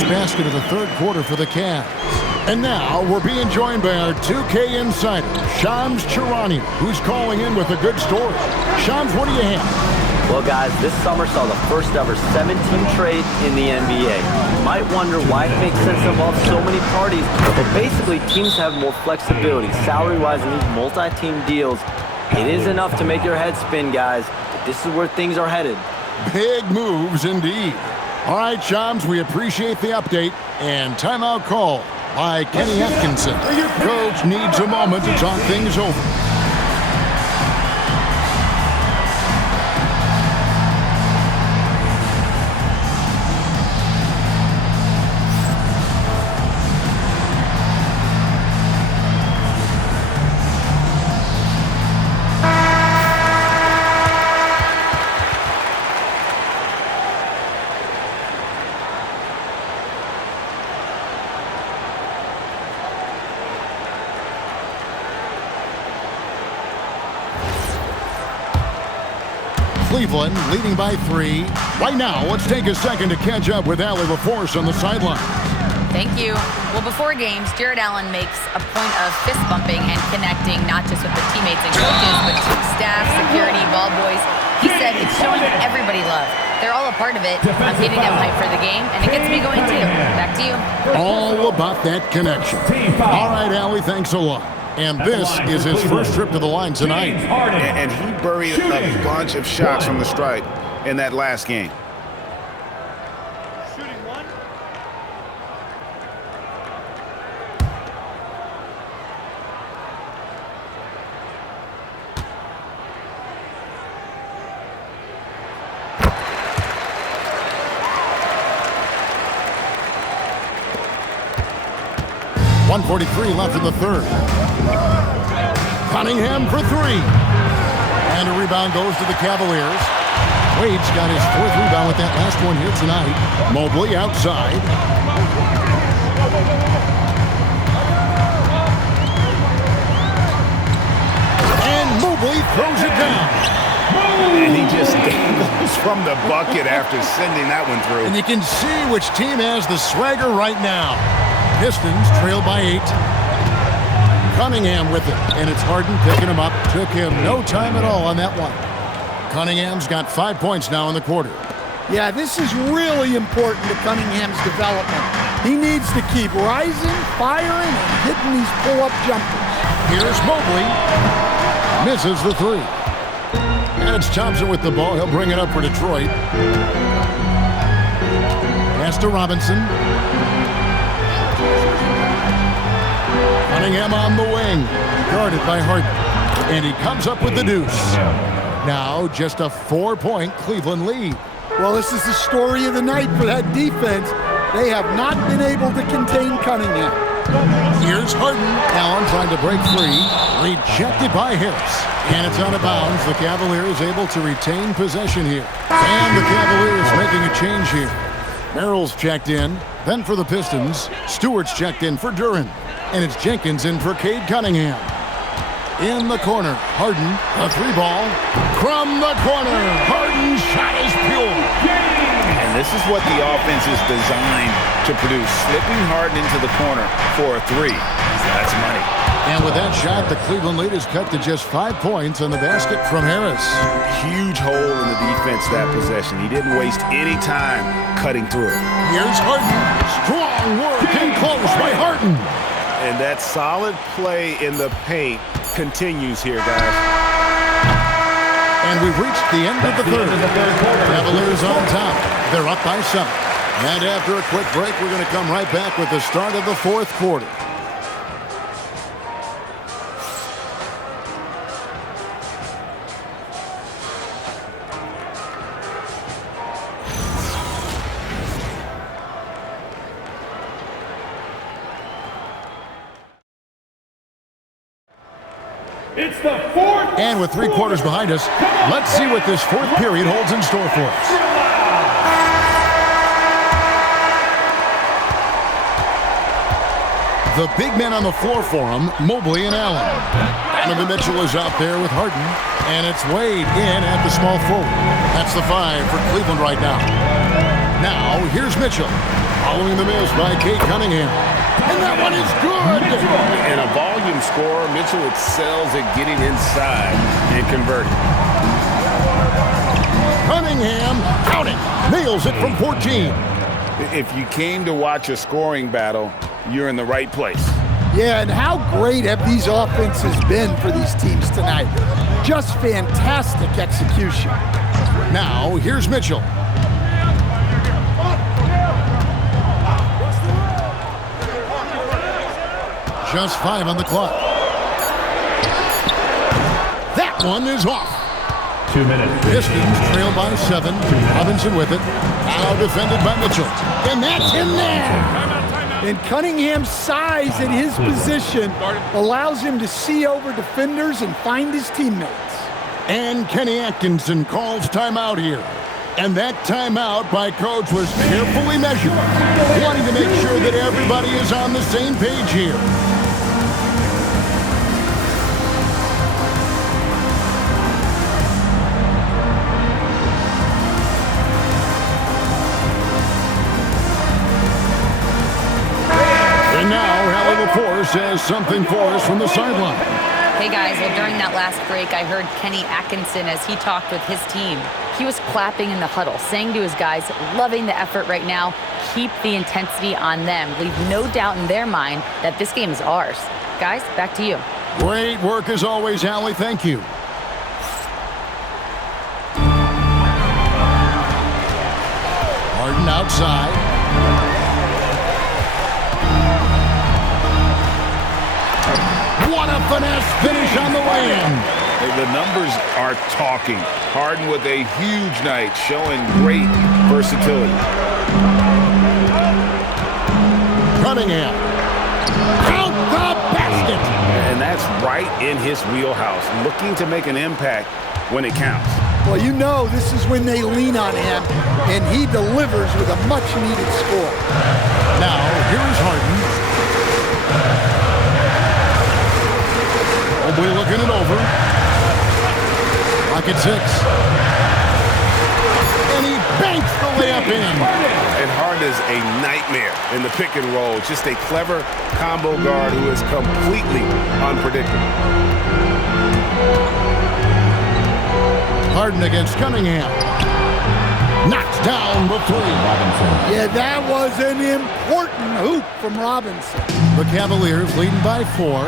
last basket of the third quarter for the Cavs. And now we're being joined by our 2K insider, Shams Charania, who's calling in with a good story. Shams, what do you have? Well, guys, this summer saw the first ever 7-team trade in the NBA. You might wonder why it makes sense to involve so many parties, but basically teams have more flexibility salary-wise in these multi-team deals. It is enough to make your head spin, guys. But this is where things are headed. Big moves indeed. All right, Shams, we appreciate the update. And timeout call by Kenny Atkinson. Coach needs a moment to talk things over. Cleveland leading by 3. Right now, let's take a second to catch up with Allie LaForce on the sideline. Thank you. Well, before games, Jared Allen makes a point of fist bumping and connecting not just with the teammates and coaches, but to staff, security, ball boys. He said it's showing everybody love. They're all a part of it. I'm getting them hyped for the game, and it gets me going too. Back to you. All about that connection. All right, Allie, thanks a lot. And this is his first trip to the line tonight. And he buried a bunch of shots from the stripe in that last game. Shooting one. .143 left in the third. Cunningham for 3. And a rebound goes to the Cavaliers. Wade's got his 4th rebound with that last one here tonight. Mobley outside. And Mobley throws it down. And he just dangles from the bucket after sending that one through. And you can see which team has the swagger right now. Pistons trail by 8. Cunningham with it, and it's Harden picking him up. Took him no time at all on that one. Cunningham's got 5 points now in the quarter. Yeah, this is really important to Cunningham's development. He needs to keep rising, firing, and hitting these pull-up jumpers. Here's Mobley. Misses the 3. And it's Thompson with the ball. He'll bring it up for Detroit. Pass to Robinson. Cunningham on the wing, guarded by Harden, and he comes up with the deuce. Now just a 4-point Cleveland lead. Well, this is the story of the night for that defense. They have not been able to contain Cunningham. Here's Harden. Allen trying to break free. Rejected by Harris. And it's out of bounds. The Cavaliers able to retain possession here. And the Cavaliers making a change here. Merrill's checked in. Then for the Pistons, Stewart's checked in for Duren. And it's Jenkins in for Cade Cunningham. In the corner, Harden, a 3-ball. From the corner, Harden's shot is pure. And this is what the offense is designed to produce. Slipping Harden into the corner for a 3. That's money. And with that shot, the Cleveland lead is cut to just 5 points on the basket from Harris. Huge hole in the defense that possession. He didn't waste any time cutting through it. Here's Harden. Strong work and close by Harden. And that solid play in the paint continues here, guys. And we've reached the end of the third. Cavaliers on top. They're up by 7. And after a quick break, we're going to come right back with the start of the fourth quarter. It's the fourth. And with 3 quarters behind us, let's see what this fourth period holds in store for us. The big men on the floor for him, Mobley and Allen. Donovan Mitchell is out there with Harden, and it's Wade in at the small forward. That's the 5 for Cleveland right now. Now, here's Mitchell. Following the miss by Kate Cunningham. And that one is good. And a volume scorer, Mitchell excels at getting inside and converting. Cunningham, count it, nails it from 14. If you came to watch a scoring battle, you're in the right place. Yeah, and how great have these offenses been for these teams tonight? Just fantastic execution. Now, here's Mitchell. Just 5 on the clock. That one is off. 2 minutes. Pistons trail by 7. Robinson with it. Now defended by Mitchell. And that's in there. And Cunningham's size at his position allows him to see over defenders and find his teammates. And Kenny Atkinson calls timeout here. And that timeout by coach was carefully measured, wanting to make sure that everybody is on the same page here. And now, Hallie LaForce has something for us from the sideline. Hey guys, well during that last break, I heard Kenny Atkinson as he talked with his team. He was clapping in the huddle, saying to his guys, loving the effort right now, keep the intensity on them. Leave no doubt in their mind that this game is ours. Guys, back to you. Great work as always, Hallie. Thank you. Harden outside. What a finesse finish on the way-in. The numbers are talking. Harden with a huge night, showing great versatility. Cunningham. Count the basket. And that's right in his wheelhouse, looking to make an impact when it counts. Well, you know this is when they lean on him, and he delivers with a much-needed score. Now, here is Harden. Mobley looking it over. Pocket 6. And he banks the layup in. And Harden is a nightmare in the pick and roll. Just a clever combo guard who is completely unpredictable. Harden against Cunningham. Knocks down the 3. Yeah, that was an important hoop from Robinson. The Cavaliers leading by 4.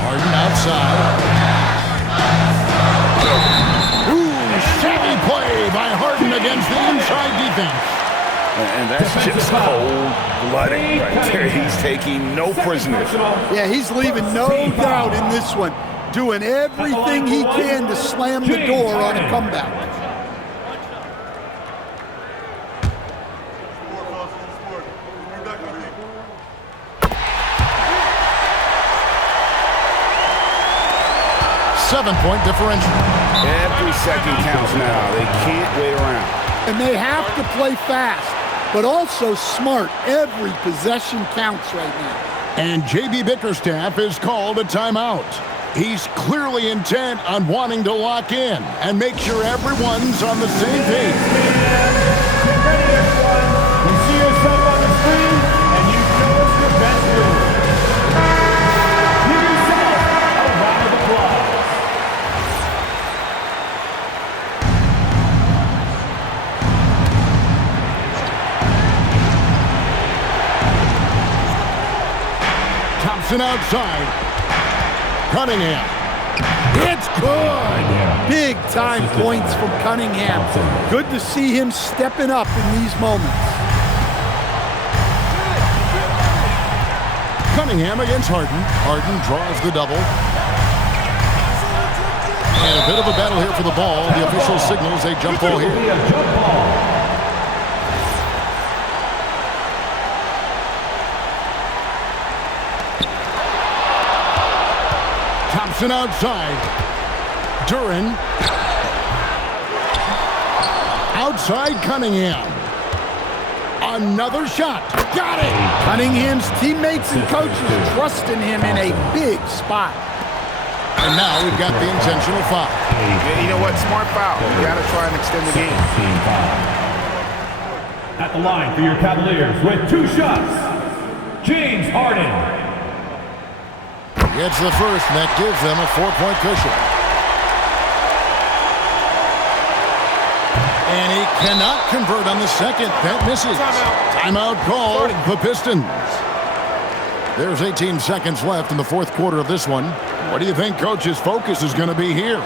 Harden outside. Shaggy play by Harden against the inside defense. And that's just cold-blooded right there. He's taking no prisoners. Yeah, he's leaving no doubt in this one, doing everything he can to slam the door on a comeback. Seven-point differential. Every second counts now. They can't wait around. And they have to play fast, but also smart. Every possession counts right now. And J.B. Bickerstaff is called a timeout. He's clearly intent on wanting to lock in and make sure everyone's on the same page. Get ready, everyone. You see yourself on the screen, and you show us your best move. Give yourself a round of applause. Thompson outside. Cunningham. It's good. Big-time points from Cunningham. Good to see him stepping up in these moments. Cunningham against Harden. Harden draws the double. And a bit of a battle here for the ball. The official signals a jump ball here. Thompson outside. Duren. Outside Cunningham. Another shot. Got it! Cunningham's teammates and coaches trusting him in a big spot. And now we've got the intentional foul. You know what? Smart foul. You got to try and extend the game. At the line for your Cavaliers with 2 shots, James Harden. Gets the first, and that gives them a 4-point cushion. And he cannot convert on the second. That misses. Timeout called the Pistons. There's 18 seconds left in the fourth quarter of this one. What do you think Coach's focus is going to be here?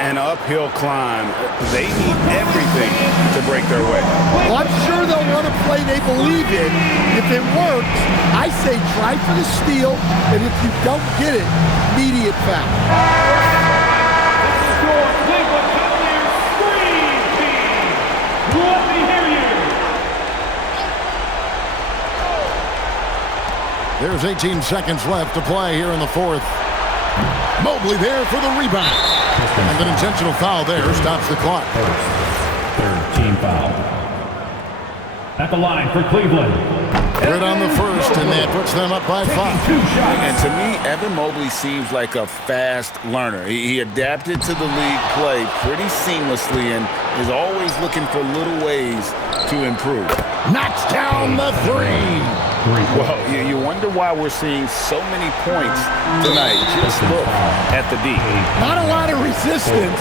An uphill climb. They need everything to break their way. Well, I'm sure they'll run a play they believe in. If it works, I say try for the steal, and if you don't get it, immediate foul. Score Cleveland Cavaliers screen team. Let me hear you. There's 18 seconds left to play here in the fourth. Mobley there for the rebound. And an intentional foul there stops the clock. Third team foul. At the line for Cleveland. Good on the first, and that puts them up by 5. 2 shots. And to me, Evan Mobley seems like a fast learner. He adapted to the league play pretty seamlessly and is always looking for little ways to improve. Knocks down the 3. Well, you wonder why we're seeing so many points tonight. Just look at the D. Not a lot of resistance,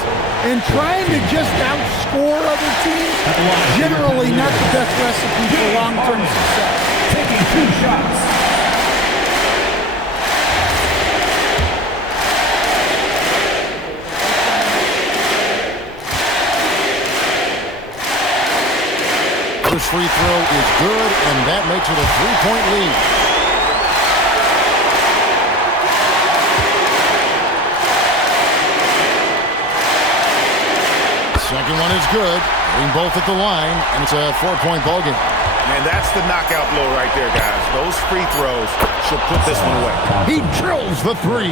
and trying to just outscore other teams, generally not the best recipe for long-term success. Taking 2 shots. First free throw is good, and that makes it a 3-point lead. Second one is good. Hitting both at the line, and it's a 4-point ballgame. And that's the knockout blow right there, guys. Those free throws should put this one away. He drills the 3.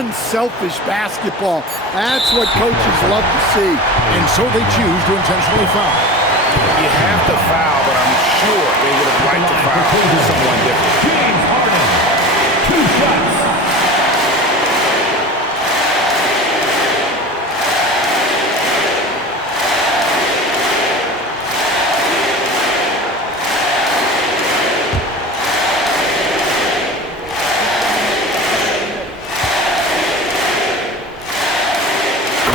Unselfish basketball. That's what coaches love to see. And so they choose to intentionally foul. You have to foul, but I'm sure they would have liked to foul someone different. James Harden. 2 shots.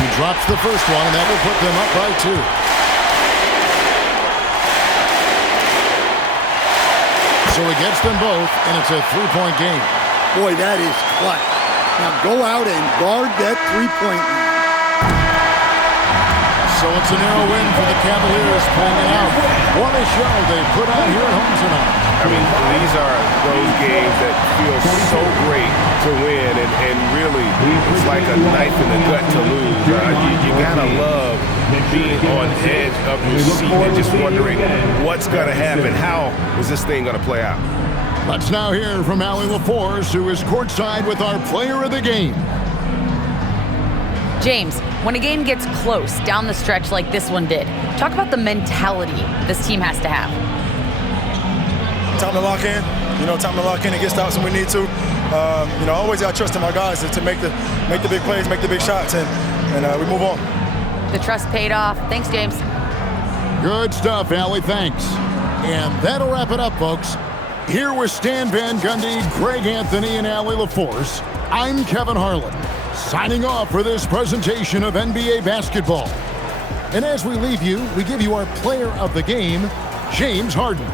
He drops the first one, and that will put them up by 2. So he gets them both, and it's a 3-point game. Boy, that is clutch. Now go out and guard that 3-point line. So it's a narrow win for the Cavaliers playing it out. What a show they put on here at home tonight. I mean, these are those games that feel so great to win, and really, it's like a knife in the gut to lose. You gotta love being on edge of your seat and just wondering what's gonna happen. How is this thing gonna play out? Let's now hear from Allie LaForce, who is courtside with our player of the game. James, when a game gets close down the stretch like this one did, talk about the mentality this team has to have. Time to lock in. Time to lock in and get stops when we need to. I always got trust in my guys to make the big plays, make the big shots, and we move on. The trust paid off. Thanks, James. Good stuff, Allie. Thanks. And that'll wrap it up, folks. Here with Stan Van Gundy, Greg Anthony, and Allie LaForce, I'm Kevin Harlan, signing off for this presentation of NBA basketball. And as we leave you, we give you our player of the game, James Harden.